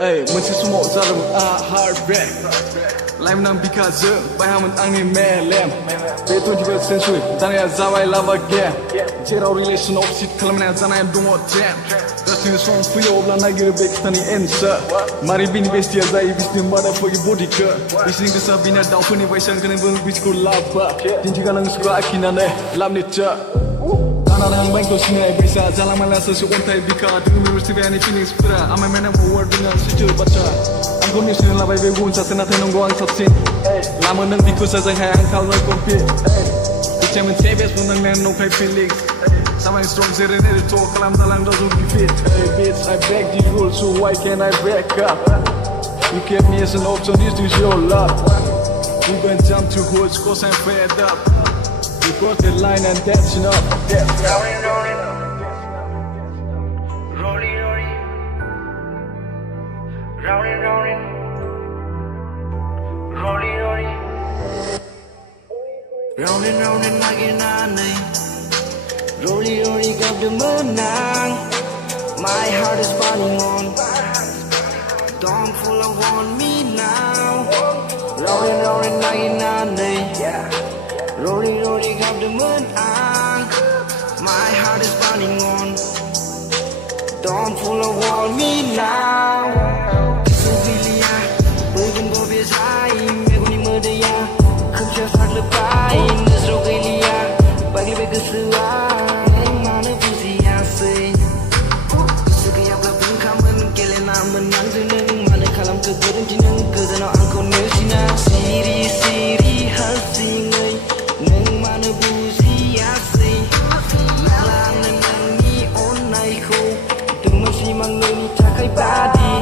Hey, moनसे समाव जादोंमोन heartbreak Life नाम बिखाजों बायहामोन आंनि मेलेम बे 21st century जानाया जाबाय love again जेराव relationआव cheat खालामनाया जानाया दङ trend गासिनो सम फैयो अब्ला नागिरो बे खोथानि answer मारै बिनि बेस्टिया जायो बिसोरनि motherfucking bodyखौ बिसोरनि गोसोआ बिना दाउफोरनि बायसा ओंखायनो बिसोरखौ लाबा दिन्थिगालां गोसोखौ आखिनानै लाबनि Tanah yang baik kau singai bisa jalan malas sesu ontai bika dengan mesti bayani feelings pura amai mana forward dengan sejauh baca aku ni sini labai begun sa senat nong goang sapsin lama nang biku sa jang hai angkal no compete kita men sebes pun nang nong kai feelings sama strong zero ni to kalam dalang do be fit hey bitch I break the rules so why can't I break up you kept me as an option this is your love we gonna jump to hoods cause I'm fed up we cross the line and that's enough. Rollin Rollin, Rollin Rollin, Rollin Rollin, Rollin Rollin, Rollin Rollin lagi nanti. Rollin Rollin kau menang. My heart is burning on. Don't follow on me now. Rollin Rollin lagi nanti. Rollin Rollin kau menang. My heart is burning on. Don't follow on me now. Kesulilia, bukan kau biasai. Meguni merdaya, kerja saat lepain. Nesrogelia, bagi kesuai. Mana pusia say. Kesukai apa pun kamu kelena menang jeneng. Mana kalam kegerin jeneng kezana angkon mesina. Siri hasingai. Neng mana pusia say. Mangoni takai badi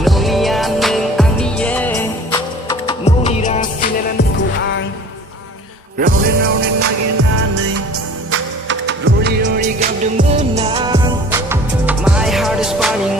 Nolia neng angniye Molira sineran kuang Rollin Rollin lagi nanti Rollin Rollin kau menang My heart is burning